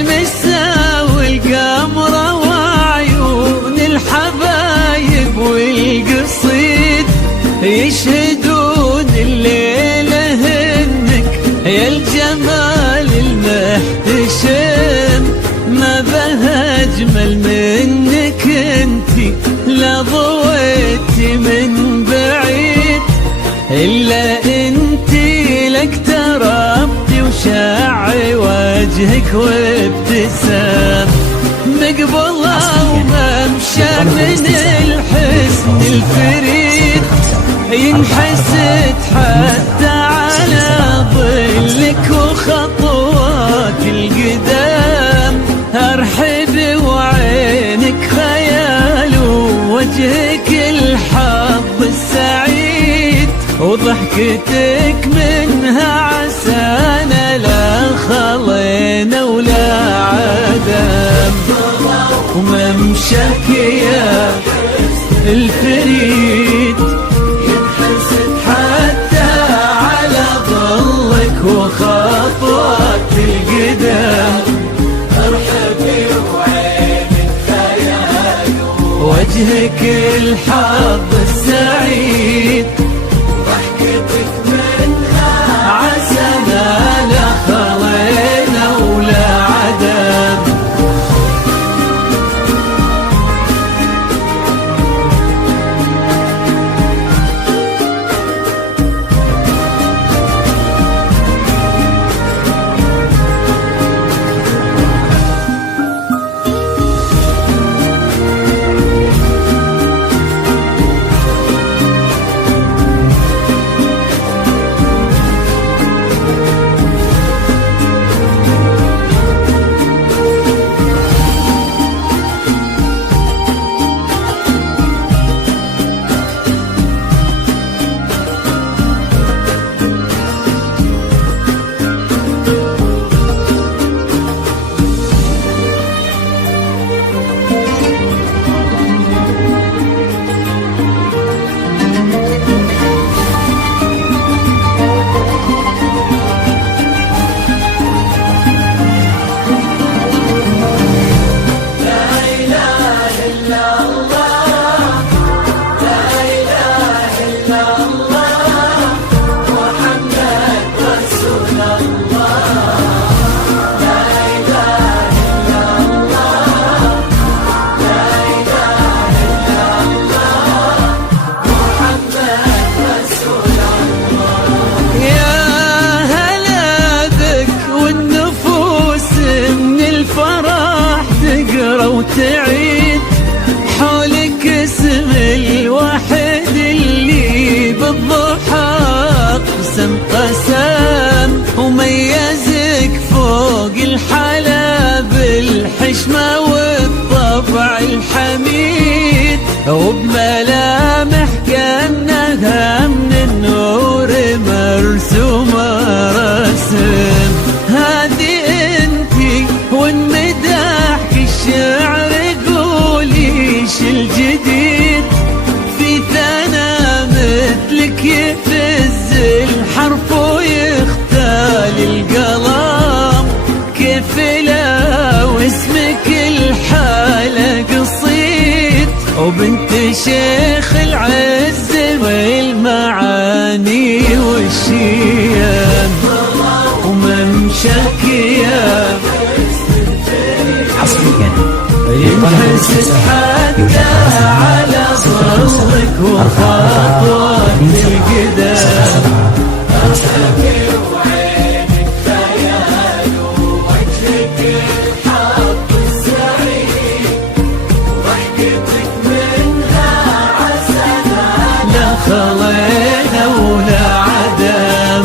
المسا والقمرة وعيون الحبايب والقصيد يشهدون الليلة هنك يا الجمال المحتشم. ما بها أجمل منك انتي لا ضويتي من بعيد، إلا انتي لك تربتي وشاعي وجهك وابتسام. مقبلة وممشى من الحسن الفريد ينحسد حتى على ظلك وخطوات القدام. أرحب وعينك خيال ووجهك الحظ السعيد، وضحكتك منها عسانا لا خلينا ولا عدم. وممشاك يا الفريد ينحسد حتى على ظلك وخطوات القدام. أرحبي وعينك خيال وجهك الحظ السعيد، ضحكتك منها عسانا لا خلينا ولا عدم. وتعيد حولك اسم الواحد اللي بالضحى قسم قسم، وميزك فوق الحلا بالحشمة والطبع الحميد، وبملامح كأنها من النور مرسومة رسم. هذه انتي والمداح الشعر قوليش الجديد، في ثنا مثلك يفز الحرف ويختال القلم. كيف لو اسمك الحالة قصيد، وبنت شيخ العز والمعاني والشيم. وممشاك يا ينحسد حتى على ظلك وخطوات القدام. أرحبي وعينك خيال ووجهك الحظ السعيد، ضحكتك منها عسانا لا خلينا ولا عدم.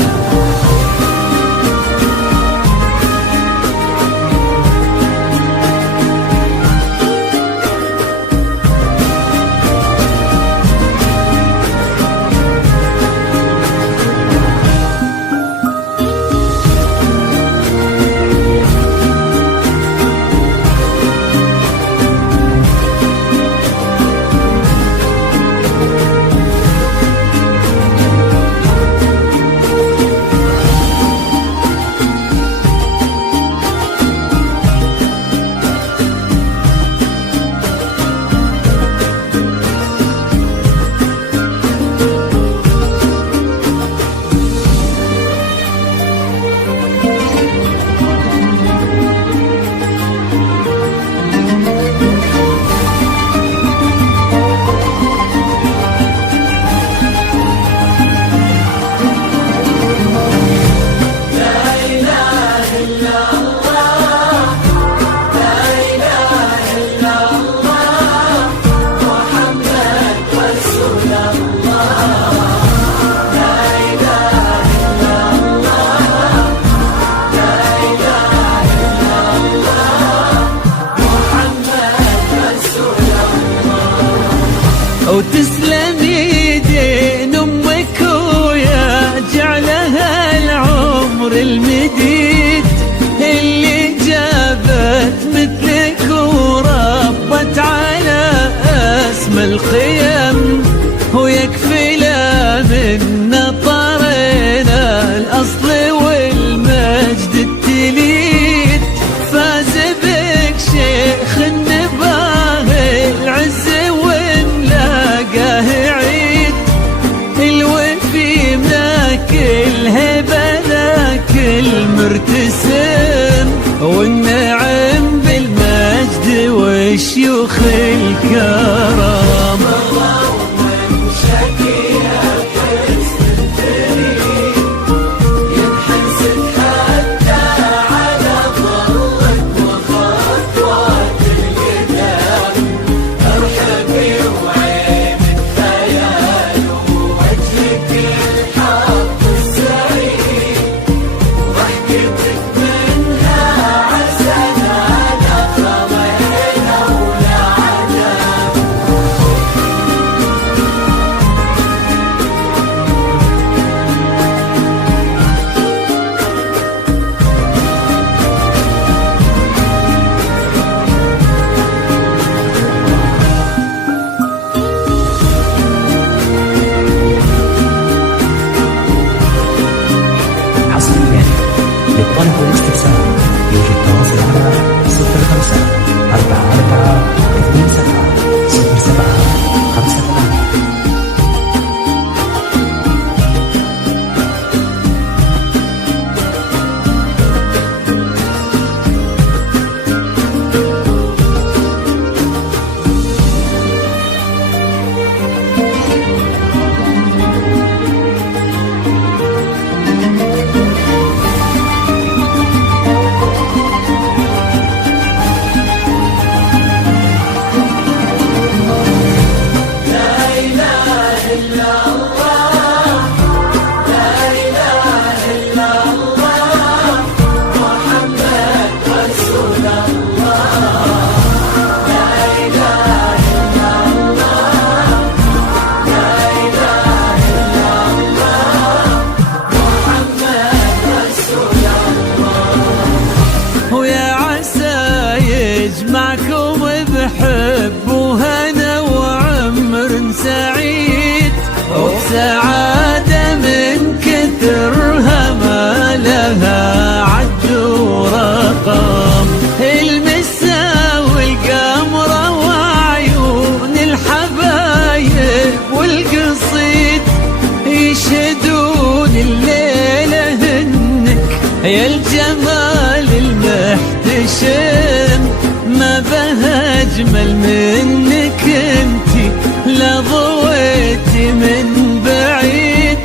وتسلم يدين أمك ويا جعلها العمر المديد اللي جابت مثلك وربت على اسم الخيم، ويكفي لا من نطرنا الأصل والمجد التليد. فاز بك شيخ النباه العز وملاقاه عيد، الوفي ملاك الهبة ذاك المرتسم، والنعم بالمجد والشيوخ الكرام. للطلب والاستفسار يوجد تواصل على 05 44 27 07 58. معكم بحب وهنا وعمر سعيد، وسعادة من كثرها ما لها عد ورقم. المسا والقمرة وعيون الحبايب والقصيد يشهدون الليلة هنك يا الجمال المحتشم. ما بها أجمل منك انتي لا ضويتي من بعيد،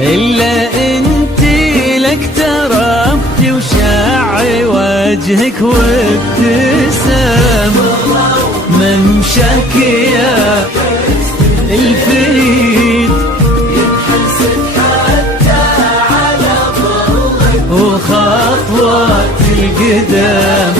إلا انتي لك تربتي وشع وجهك وابتسام. ممشاك يا الفريد ينحسد حتى على ظلك وخطوات القدام.